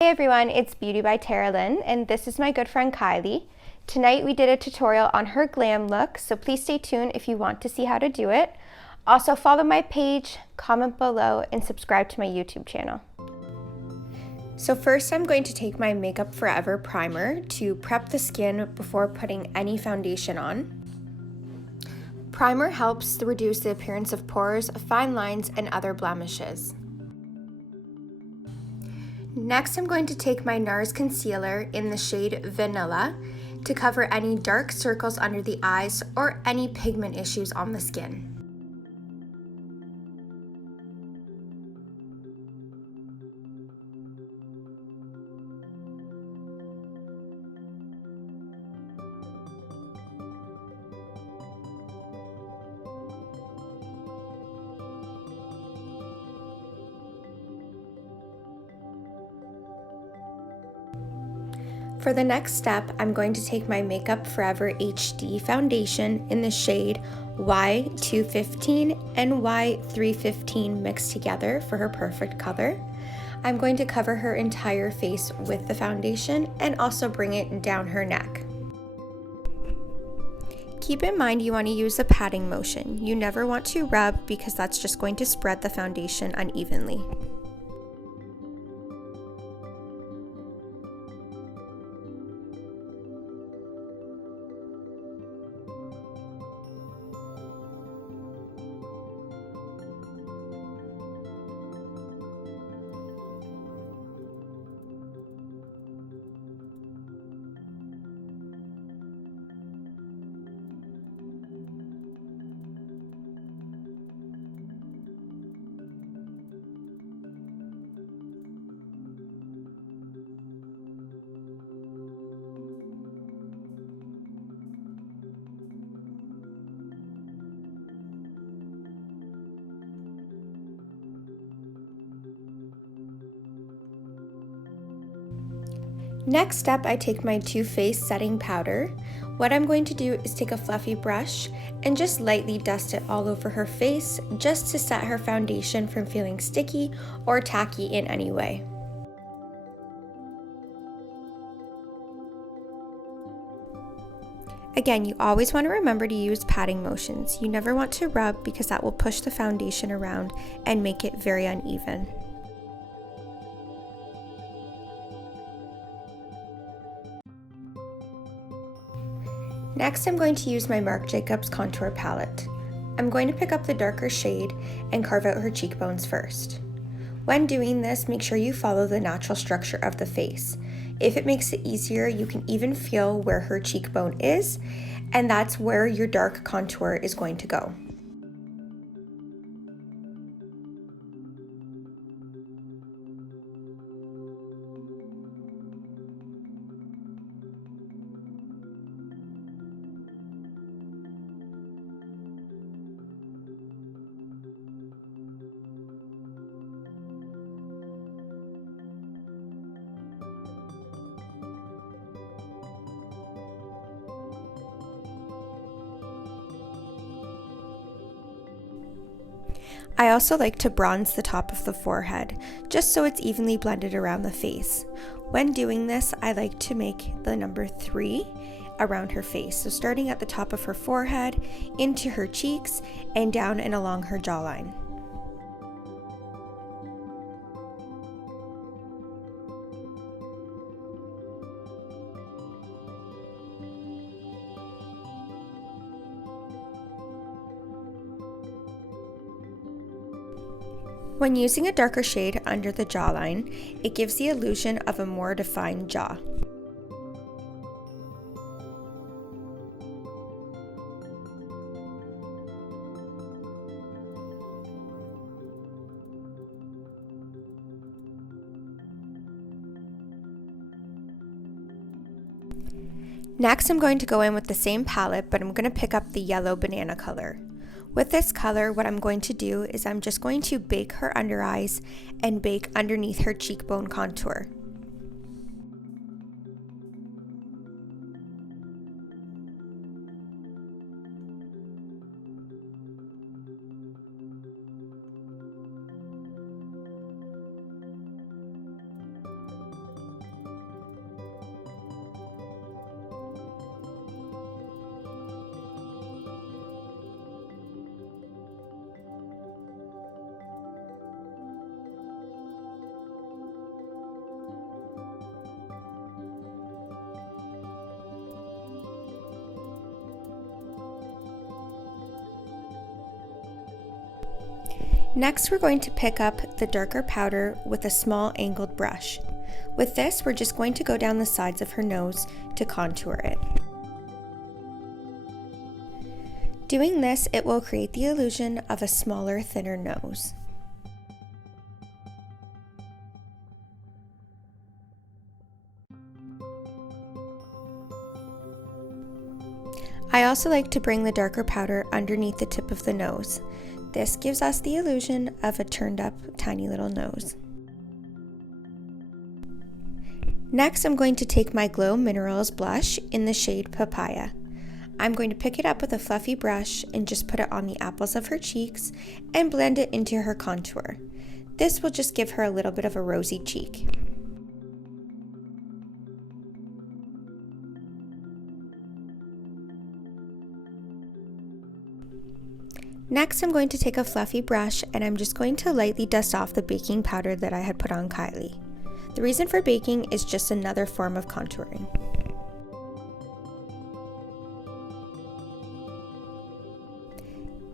Hey everyone, it's Beauty by Tara Lynn, and this is my good friend Kylie. Tonight we did a tutorial on her glam look, so please stay tuned if you want to see how to do it. Also follow my page, comment below, and subscribe to my YouTube channel. So first I'm going to take my Makeup Forever primer to prep the skin before putting any foundation on. Primer helps to reduce the appearance of pores, fine lines, and other blemishes. Next, I'm going to take my NARS concealer in the shade Vanilla to cover any dark circles under the eyes or any pigment issues on the skin. For the next step, I'm going to take my Makeup Forever HD foundation in the shade Y215 and Y315 mixed together for her perfect color. I'm going to cover her entire face with the foundation and also bring it down her neck. Keep in mind you want to use a patting motion. You never want to rub because that's just going to spread the foundation unevenly. Next step, I take my Too Faced setting powder. What I'm going to do is take a fluffy brush and just lightly dust it all over her face just to set her foundation from feeling sticky or tacky in any way. Again, you always want to remember to use patting motions. You never want to rub because that will push the foundation around and make it very uneven. Next, I'm going to use my Marc Jacobs contour palette. I'm going to pick up the darker shade and carve out her cheekbones first. When doing this, make sure you follow the natural structure of the face. If it makes it easier, you can even feel where her cheekbone is, and that's where your dark contour is going to go. I also like to bronze the top of the forehead, just so it's evenly blended around the face. When doing this, I like to make the number 3 around her face. So starting at the top of her forehead, into her cheeks, and down and along her jawline. When using a darker shade under the jawline, it gives the illusion of a more defined jaw. Next, I'm going to go in with the same palette, but I'm going to pick up the yellow banana color. With this color, what I'm going to do is I'm just going to bake her under eyes and bake underneath her cheekbone contour. Next, we're going to pick up the darker powder with a small angled brush. With this, we're just going to go down the sides of her nose to contour it. Doing this, it will create the illusion of a smaller, thinner nose. I also like to bring the darker powder underneath the tip of the nose. This gives us the illusion of a turned up, tiny little nose. Next, I'm going to take my Glow Minerals blush in the shade Papaya. I'm going to pick it up with a fluffy brush and just put it on the apples of her cheeks and blend it into her contour. This will just give her a little bit of a rosy cheek. Next, I'm going to take a fluffy brush and I'm just going to lightly dust off the baking powder that I had put on Kylie. The reason for baking is just another form of contouring.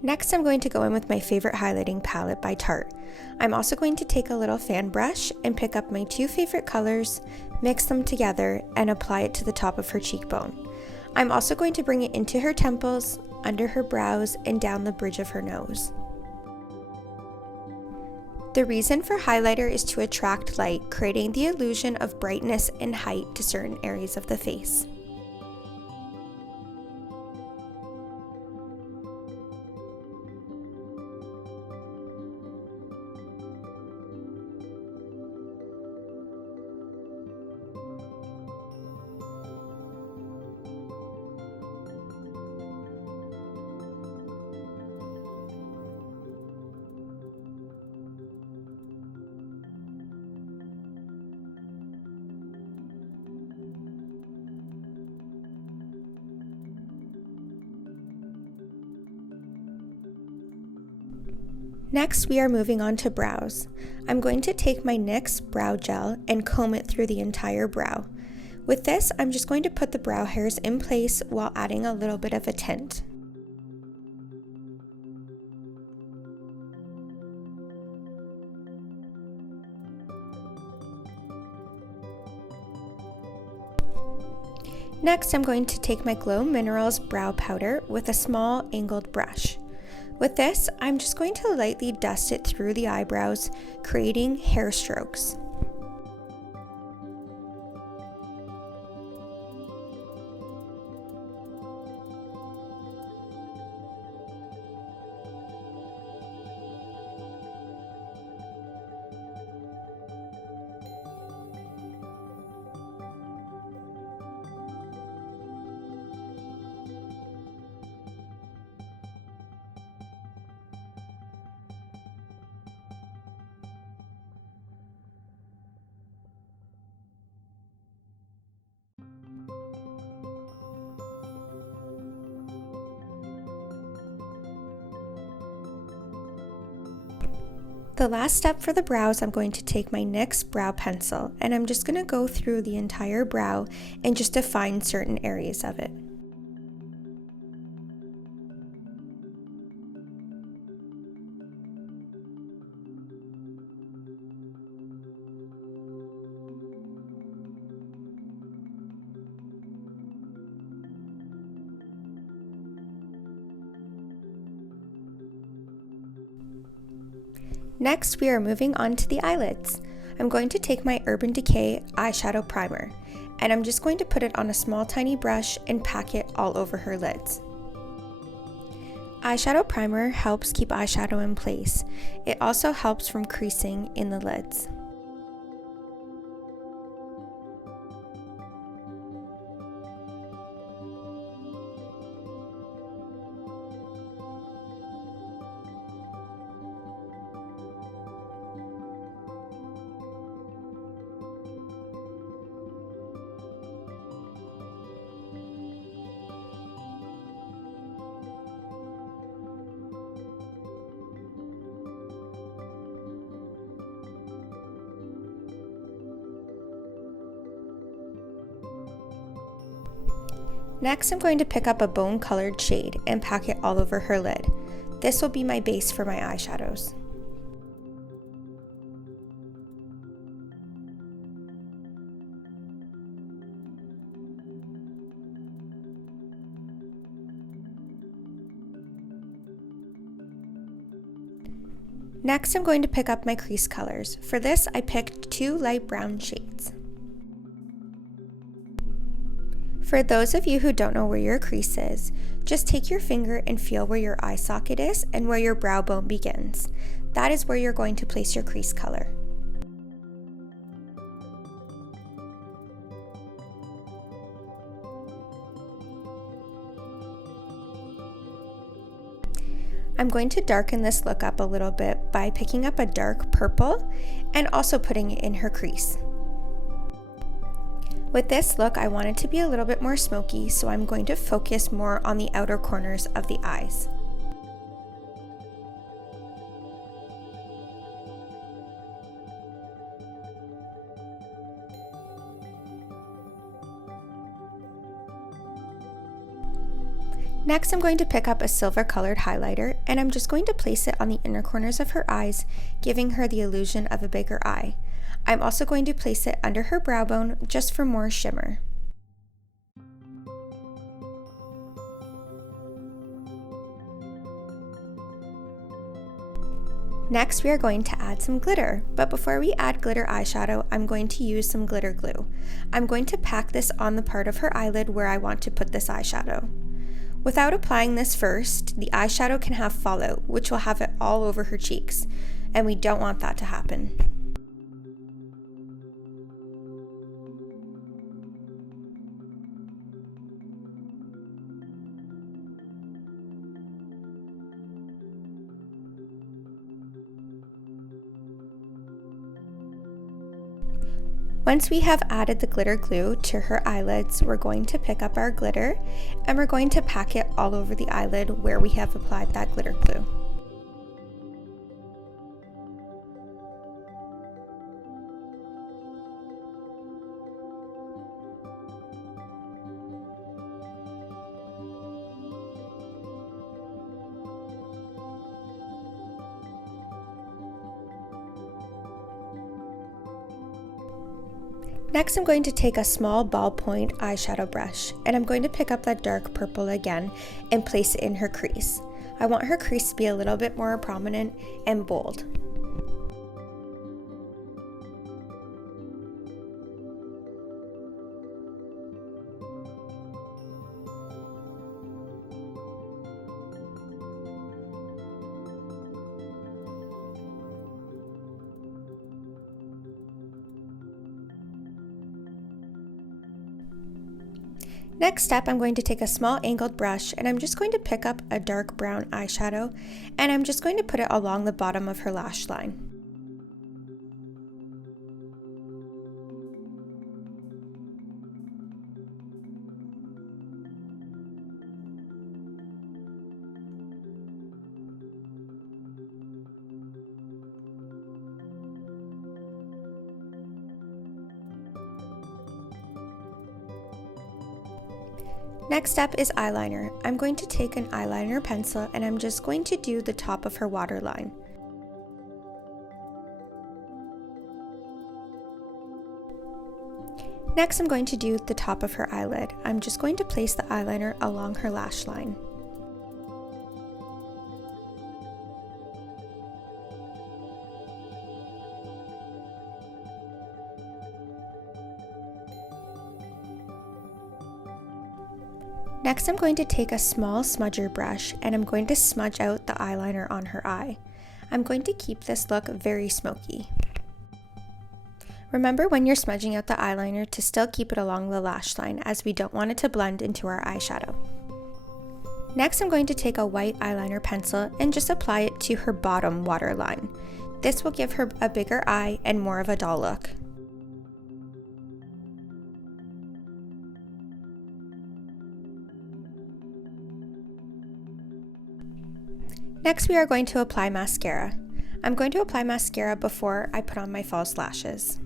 Next, I'm going to go in with my favorite highlighting palette by Tarte. I'm also going to take a little fan brush and pick up my two favorite colors, mix them together, and apply it to the top of her cheekbone. I'm also going to bring it into her temples, under her brows, and down the bridge of her nose. The reason for highlighter is to attract light, creating the illusion of brightness and height to certain areas of the face. Next, we are moving on to brows. I'm going to take my NYX brow gel and comb it through the entire brow. With this, I'm just going to put the brow hairs in place while adding a little bit of a tint. Next, I'm going to take my Glow Minerals brow powder with a small angled brush. With this, I'm just going to lightly dust it through the eyebrows, creating hair strokes. The last step for the brows, I'm going to take my NYX brow pencil and I'm just going to go through the entire brow and just define certain areas of it. Next, we are moving on to the eyelids. I'm going to take my Urban Decay eyeshadow primer, and I'm just going to put it on a small tiny brush and pack it all over her lids. Eyeshadow primer helps keep eyeshadow in place. It also helps from creasing in the lids. Next, I'm going to pick up a bone-colored shade and pack it all over her lid. This will be my base for my eyeshadows. Next, I'm going to pick up my crease colors. For this, I picked 2 light brown shades. For those of you who don't know where your crease is, just take your finger and feel where your eye socket is and where your brow bone begins. That is where you're going to place your crease color. I'm going to darken this look up a little bit by picking up a dark purple and also putting it in her crease. With this look, I want it to be a little bit more smoky, so I'm going to focus more on the outer corners of the eyes. Next, I'm going to pick up a silver colored highlighter and I'm just going to place it on the inner corners of her eyes, giving her the illusion of a bigger eye. I'm also going to place it under her brow bone just for more shimmer. Next, we are going to add some glitter, but before we add glitter eyeshadow, I'm going to use some glitter glue. I'm going to pack this on the part of her eyelid where I want to put this eyeshadow. Without applying this first, the eyeshadow can have fallout, which will have it all over her cheeks, and we don't want that to happen. Once we have added the glitter glue to her eyelids, we're going to pick up our glitter and we're going to pack it all over the eyelid where we have applied that glitter glue. Next, I'm going to take a small ballpoint eyeshadow brush and I'm going to pick up that dark purple again and place it in her crease. I want her crease to be a little bit more prominent and bold. Next step, I'm going to take a small angled brush and I'm just going to pick up a dark brown eyeshadow and I'm just going to put it along the bottom of her lash line. Next step is eyeliner. I'm going to take an eyeliner pencil and I'm just going to do the top of her waterline. Next, I'm going to do the top of her eyelid. I'm just going to place the eyeliner along her lash line. Next, I'm going to take a small smudger brush and I'm going to smudge out the eyeliner on her eye. I'm going to keep this look very smoky. Remember when you're smudging out the eyeliner to still keep it along the lash line, as we don't want it to blend into our eyeshadow. Next, I'm going to take a white eyeliner pencil and just apply it to her bottom waterline. This will give her a bigger eye and more of a doll look. Next, we are going to apply mascara. I'm going to apply mascara before I put on my false lashes.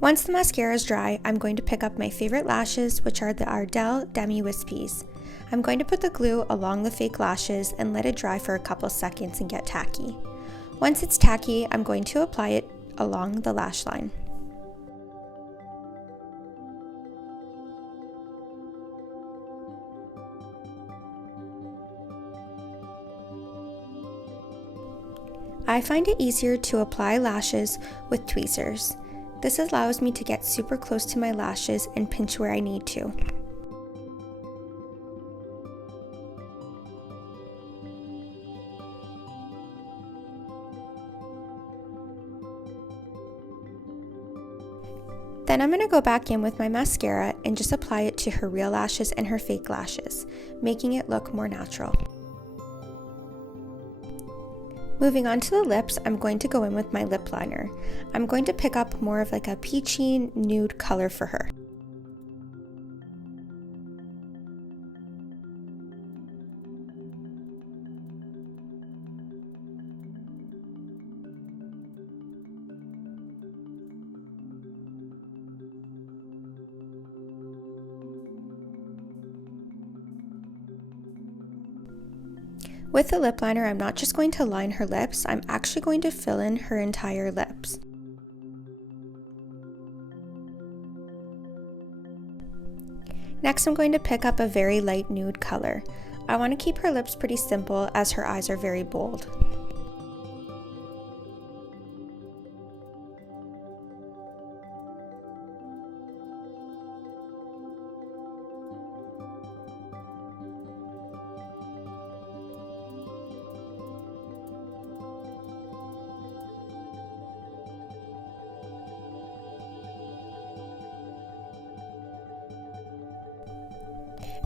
Once the mascara is dry, I'm going to pick up my favorite lashes, which are the Ardell Demi Wispies. I'm going to put the glue along the fake lashes and let it dry for a couple seconds and get tacky. Once it's tacky, I'm going to apply it along the lash line. I find it easier to apply lashes with tweezers. This allows me to get super close to my lashes and pinch where I need to. Then I'm going to go back in with my mascara and just apply it to her real lashes and her fake lashes, making it look more natural. Moving on to the lips, I'm going to go in with my lip liner. I'm going to pick up more of like a peachy nude color for her. With the lip liner, I'm not just going to line her lips, I'm actually going to fill in her entire lips. Next, I'm going to pick up a very light nude color. I want to keep her lips pretty simple as her eyes are very bold.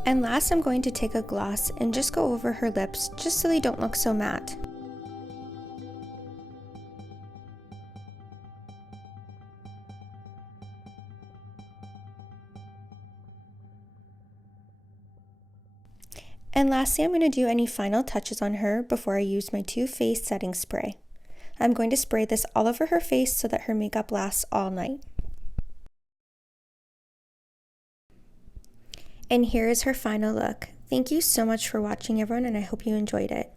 And last, I'm going to take a gloss and just go over her lips just so they don't look so matte. And lastly, I'm going to do any final touches on her before I use my Too Faced setting spray. I'm going to spray this all over her face so that her makeup lasts all night. And here is her final look. Thank you so much for watching, everyone, and I hope you enjoyed it.